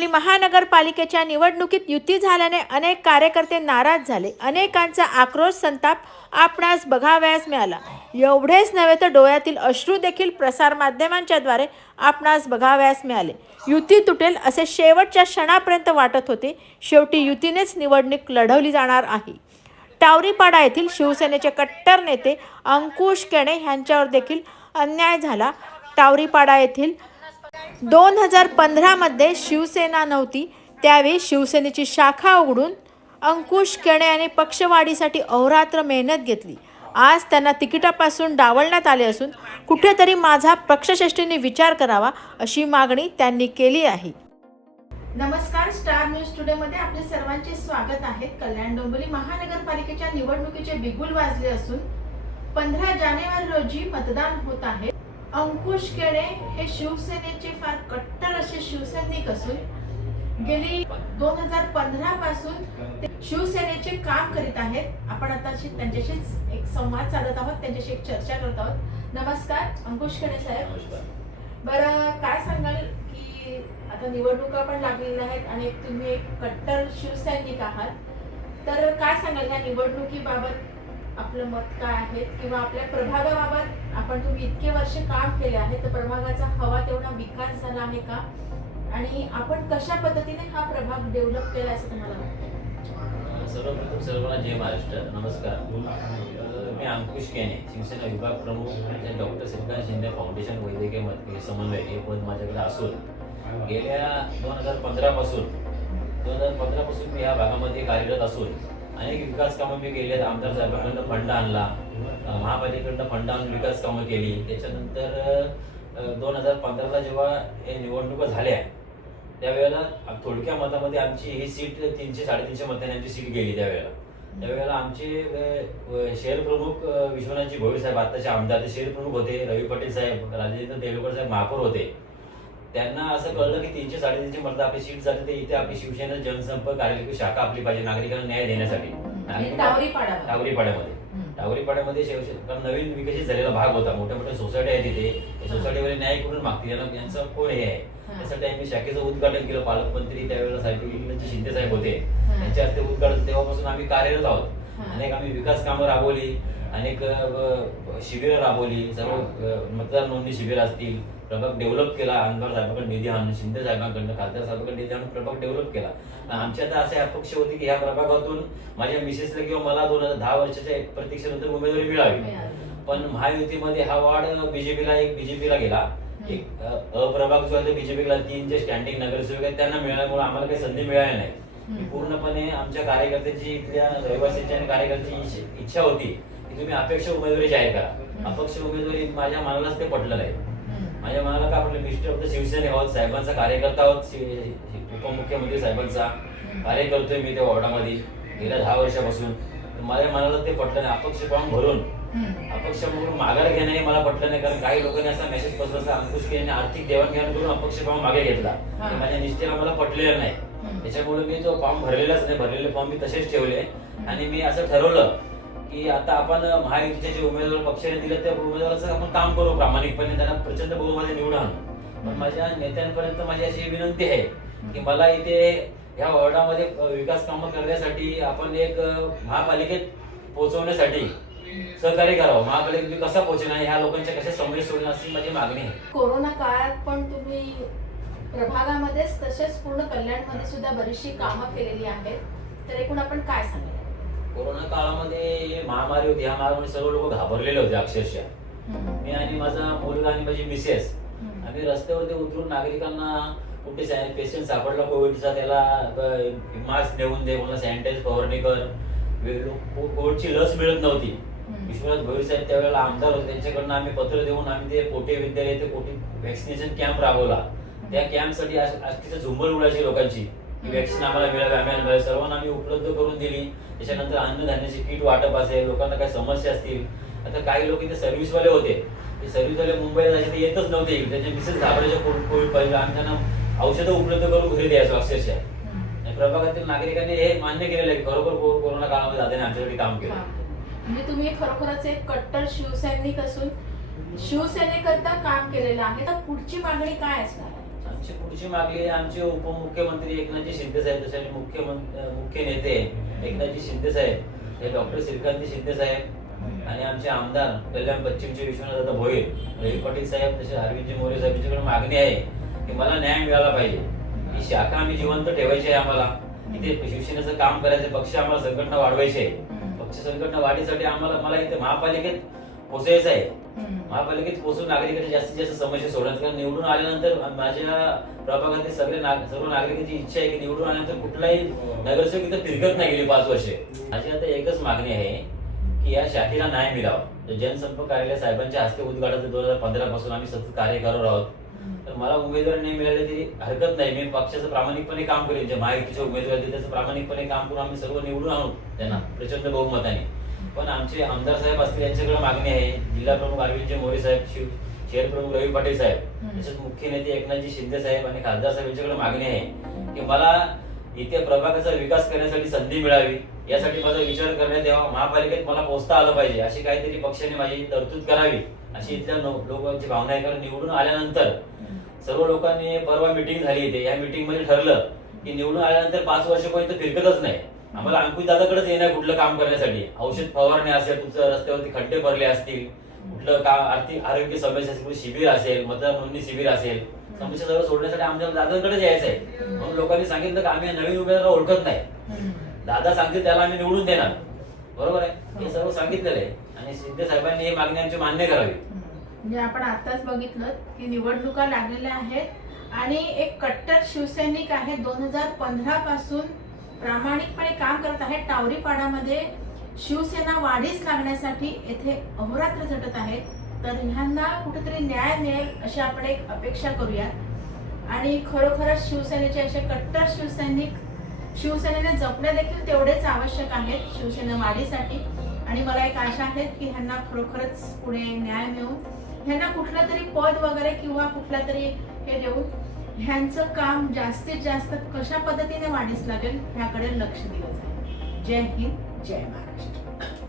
डोंबिवली महानगरपालिकेच्या निवडणुकीत युती झाल्याने अनेक कार्यकर्ते नाराज झाले. अनेकांचा आक्रोश संताप आपणास बघावयास मिळाला. एवढेच नव्हे तर डोळ्यातील अश्रू देखील प्रसारमाध्यमांच्या द्वारे आपणास बघावयास मिळाले. युती तुटेल असे शेवटच्या क्षणापर्यंत वाटत होते. शेवटी युतीनेच निवडणूक लढवली जाणार आहे. टावरीपाडा येथील शिवसेनेचे कट्टर नेते अंकुश केणे यांच्यावर देखील अन्याय झाला. टावरीपाडा येथील 2015 मध्ये शिवसेना नव्हती, त्यावेळी शिवसेनेची शाखा उघडून अंकुश केणे यांनी पक्षवाढीसाठी अहोरात्र मेहनत घेतली. आज त्यांना तिकिटापासून डावलण्यात आले असून कुठेतरी माझा पक्षश्रेष्ठींनी विचार करावा अशी मागणी त्यांनी केली आहे. नमस्कार, स्टार न्यूज टुडेमध्ये आपले सर्वांचे स्वागत आहे. कल्याण डोंबिवली महानगरपालिकेच्या निवडणुकीचे बिगुल वाजले असून 15 जानेवारी रोजी मतदान होत आहे. अंकुश केणे हे शिवसेनेचे फार कट्टर असे शिवसैनिक असून गेली 2015 पासून ते शिवसेनेचे काम करीत आहेत. आपण आता त्यांच्याशीच एक संवाद साधत आहोत, त्यांच्याशी एक चर्चा करत आहोत. नमस्कार अंकुश केणे साहेब. बरं, काय सांगाल की आता निवडणुका पण लागलेल्या आहेत आणि तुम्ही एक कट्टर शिवसैनिक आहात, तर काय सांगाल या निवडणुकीबाबत आपलं मत काय आहे किंवा आपल्या प्रभागाबाबत? आपण तुम्ही इतके वर्ष काम केले आहे, तर प्रभागाचा हवा तेवढा विकास झाला आहे का आणि आपण कशा पद्धतीने हा प्रभाग डेव्हलप केला असं तुम्हाला वाटतं? सर्वप्रथम सर्वांना जय महाराष्ट्र, नमस्कार. मी अंकुश केणे, शिवसेना विभाग प्रमुख, डॉक्टर श्रीकांत शिंदे फाउंडेशन वैद्यकीय मदत समन्वय हे पद माझ्याकडे असून गेल्या 2015 पासून मी या भागामध्ये कार्यरत असून अनेक विकास कामं मी केली आहेत. आमदार साहेबांकडून फंड आणला, महापालिकेकडून फंड आणून विकास कामं केली. त्याच्यानंतर 2015ला जेव्हा हे निवडणुका झाल्या त्यावेळेला थोडक्या मतामध्ये आमची ही सीट 300-350 मतांनी आमची सीट गेली. त्यावेळेला आमचे शहर प्रमुख विश्वनाथजी भोईर साहेब आत्ताचे आमदार, ते शहर प्रमुख होते. रवी पाटील साहेब, राजेंद्र देवेकर साहेब महापौर होते. त्यांना असं कळलं की 300-350 मतं आपली सीट जाते, ते इथे आपली शिवसेना जनसंपर्क कार्यालय शाखा आपली पाहिजे नागरिकांना न्याय देण्यासाठी. टावरीपाड्यामध्ये शिवसेना नवीन विकसित झालेला भाग होता, मोठ्या मोठ्या सोसायटी आहेत तिथे. सोसायटीवर न्याय करून मागतील, यांचं कोण हे आहे. त्यासाठी आम्ही शाखेचं उद्घाटन केलं. पालकमंत्री त्यावेळेला साहेब शिंदे साहेब होते, त्यांच्या हस्ते उद्घाटन. तेव्हापासून आम्ही कार्यरत आहोत. अनेक आम्ही विकास कामं राबवली, अनेक शिबिरं राबवली, सर्व मतदार नोंदणी शिबिर असतील. प्रभाग डेव्हलप केला. आमदार साहेबांकडे निधी आणून, शिंदे साहेबांकडनं, खासदार साहेबांकडे निधी आणून प्रभाग डेव्हलप केला. आमची आता असे अपेक्षा होती की ह्या प्रभागातून माझ्या मिसेसला किंवा मला 2010 वर्षाच्या प्रतीक्षेनंतर उमेदवारी मिळावी. पण महायुतीमध्ये हा वार्ड बीजेपीला गेला. एक अप्रभाग जो आहे तो बीजेपीला, 3 जे स्टँडिंग नगरसेवक आहेत त्यांना मिळाल्यामुळे आम्हाला काही संधी मिळाली नाही. पूर्णपणे आमच्या कार्यकर्त्यांची, इथल्या रहिवासींची आणि कार्यकर्त्यांची इच्छा होती की तुम्ही अपेक्ष उमेदवारी जाहीर करा. अपक्ष उमेदवारी माझ्या मनालाच ते पटलं नाही. माझ्या मनाला काय म्हटलं, मिस्टर ऑफ द शिवसेने आहोत, साहेबांचा कार्यकर्ता आहोत, उपमुख्यमंत्री साहेबांचा कार्य करतोय मी त्या वॉर्डामध्ये गेल्या 10 वर्षापासून. माझ्या मनाला ते पटलं नाही. अपक्ष फॉर्म भरून अपक्ष म्हणून माघार घेणं हे मला पटलं नाही. कारण काही लोकांनी असा मेसेज पसरवला, अंकुश केणे आर्थिक देवाणघेवाण करून अपक्ष फॉर्म मागे घेतला. माझ्या निष्ठेला मला पटलेलं नाही. त्याच्यामुळे मी तो फॉर्म भरलेलाच नाही. भरलेले फॉर्म मी तसेच ठेवले आणि मी असं ठरवलं की आता आपण महायुतीचे जे उमेदवार पक्षाने दिले त्या उमेदवाराचं आपण काम करू प्रामाणिकपणे, त्यांना प्रचंड बहुमताने निवडून आणू. पण माझ्या नेत्यांपर्यंत माझी अशी विनंती आहे की मला इथे ह्या वॉर्डामध्ये विकास कामं करण्यासाठी आपण एक महापालिकेत पोहोचवण्यासाठी सहकार्य करावं. महापालिकेत कसा पोहोचणार, ह्या लोकांच्या कशा समस्या सोडणार अशी माझी मागणी आहे. कोरोना काळात पण तुम्ही प्रभागामध्येच तसेच पूर्ण कल्याणमध्ये सुद्धा बरीचशी कामं केलेली आहेत, तर एकूण आपण काय सांगाल? कोरोना काळामध्ये महामारी होती. ह्या महामारीमध्ये सर्व लोक घाबरलेले होते अक्षरशः. मी आणि माझा मुलगा आणि माझी मिसेस आम्ही रस्त्यावरती उतरून नागरिकांना कुठे पेशंट सापडला कोविडचा, त्याला मास्क देऊन दे, मला सॅनिटाईज फवारणी कर. कोविडची लस मिळत नव्हती. विश्वनाथ भोईर साहेब त्यावेळेला आमदार होते, त्यांच्याकडनं आम्ही पत्र देऊन आम्ही ते कोटे विद्यालय ते कोटी वॅक्सिनेशन कॅम्प राबवला. त्या कॅम्पसाठी अशीच झुंबड उडायची लोकांची की वॅक्सिन आम्हाला मिळावी, आम्हाला मिळावी. सर्वांना आम्ही उपलब्ध करून दिली. त्याच्यानंतर अन्नधान्याची किट वाटप असेल, लोकांना काही समस्या असतील. आता काही लोक इथे सर्व्हिसवाले होते, ते सर्व्हिसवाले मुंबईला जायचे, ते येतच नव्हते. त्यांच्या मिसेस घाबरायच्या कोविड पाहिजे. आम्ही त्यांना औषधं उपलब्ध करून घरी द्यायचो अक्षरशः. प्रभागातील नागरिकांनी हे मान्य केलेलं आहे की खरोखर कोरोना काळामध्ये दादाने आमच्यासाठी काम केलं. म्हणजे तुम्ही खरोखरच एक कट्टर शिवसैनिक असून शिवसेनेकरता काम केलेलं आहे, तर पुढची मागणी काय असणार? आमची पुढची मागणी आमचे उपमुख्यमंत्री एकनाथजी शिंदे साहेब, तसे मुख्य नेते एकनाथजी शिंदे साहेब, हे डॉक्टर श्रीकांत शिंदे साहेब आणि आमचे आमदार कल्याण पश्चिमचे विश्वनाथ भोईर, रवी पाटील साहेब, तसे अरविंदजी मोरे साहेब यांच्याकडे मागणी आहे की मला न्याय मिळाला पाहिजे. ही शाखा आम्ही जिवंत ठेवायची आहे. आम्हाला इथे शिवसेनेचं काम करायचं, पक्ष आम्हाला संघटना वाढवायची आहे. पक्ष संघटना वाढीसाठी मला इथे महापालिकेत पोचायचं आहे. महापालिकेत पोहोचून नागरिकांची जास्तीत जास्त समस्या सोडत, कारण निवडून आल्यानंतर माझ्या प्रभागातील सर्व नागरिकांची इच्छा आहे की निवडून आल्यानंतर कुठलाही नगरसेवक इथं फिरकत नाही गेली 5 वर्षे. माझी आता एकच मागणी आहे की या शाखेला न्याय मिळावा. जनसंपर्क कार्यालय साहेबांच्या हस्ते उद्घाटन 2015 पासून आम्ही सतत कार्य करत आहोत. तर मला उमेदवार नाही मिळाले तरी हरकत नाही, मी पक्षाचं प्रामाणिकपणे काम करेन. जे महायुतीचे उमेदवार आहेत त्याचं प्रामाणिकपणे काम करून आम्ही सर्व निवडून आणू त्यांना प्रचंड बहुमताने. पण आमचे आमदार साहेब असतील यांच्याकडे मागणी आहे, जिल्हा प्रमुख अरविंदजी मोरे साहेब, शहर प्रमुख रवी पाटील साहेब, तसेच मुख्य नेते एकनाथजी शिंदे साहेब आणि खासदार साहेब यांच्याकडे मागणी आहे की मला इथे प्रभागाचा विकास करण्यासाठी संधी मिळावी, यासाठी माझा विचार करण्यात यावा. महापालिकेत मला पोहोचता आलं पाहिजे, अशी काहीतरी पक्षाने माझी तरतूद करावी, अशी इथल्या लोकांची भावना आहे. कारण निवडून आल्यानंतर सर्व लोकांनी परवा मीटिंग झाली इथे, या मीटिंग मध्ये ठरलं की निवडून आल्यानंतर 5 वर्ष कोणी इथं फिरकतच नाही. आम्हाला अंकुश दादाकडेच येणार कुठलं काम करण्यासाठी, औषध फवारणी असेल, तुमचं रस्त्यावरती खड्डे भरले असतील, कुठलं आर्थिक आरोग्य समस्या असेल, शिबिर असेल, मतदार नोंदणी शिबिर असेल, समस्या सर्व सोडण्यासाठी आमच्या दादांकडेच यायचं आहे. म्हणून लोकांनी सांगितलं की आम्ही नवीन उमेदवाराला ओळखत नाही, दादा सांगतील त्याला आम्ही निवडून देणार. बरोबर आहे, हे सर्व सांगितलेलं आहे आणि शिंदे साहेबांनी ही मागणी आमची मान्य करावी. म्हणजे आपण आताच बघितलं की निवडणुका लागलेल्या आहेत आणि एक कट्टर शिवसैनिक आहे, 2015 पासून प्रामाणिकपणे काम करत आहे. टावरीपाडामध्ये शिवसेना वाढीस लागण्यासाठी येथे अहोरात्र झटत आहेत. तर ह्यांना कुठेतरी न्याय मिळेल अशी आपण एक अपेक्षा करूया. आणि खरोखरच शिवसेनेचे असे कट्टर शिवसैनिक शिवसेनेने जपणे देखील तेवढेच आवश्यक आहेत शिवसेना वाढीसाठी. आणि मला एक आशा आहे की ह्यांना खरोखरच पुढे न्याय मिळून ह्यांना कुठलं तरी पद वगैरे किंवा कुठलं तरी हे देऊन ह्यांचं काम जास्तीत जास्त कशा पद्धतीने वाढीस लागेल ह्याकडे लक्ष दिलं जाईल. जय हिंद, जय महाराष्ट्र.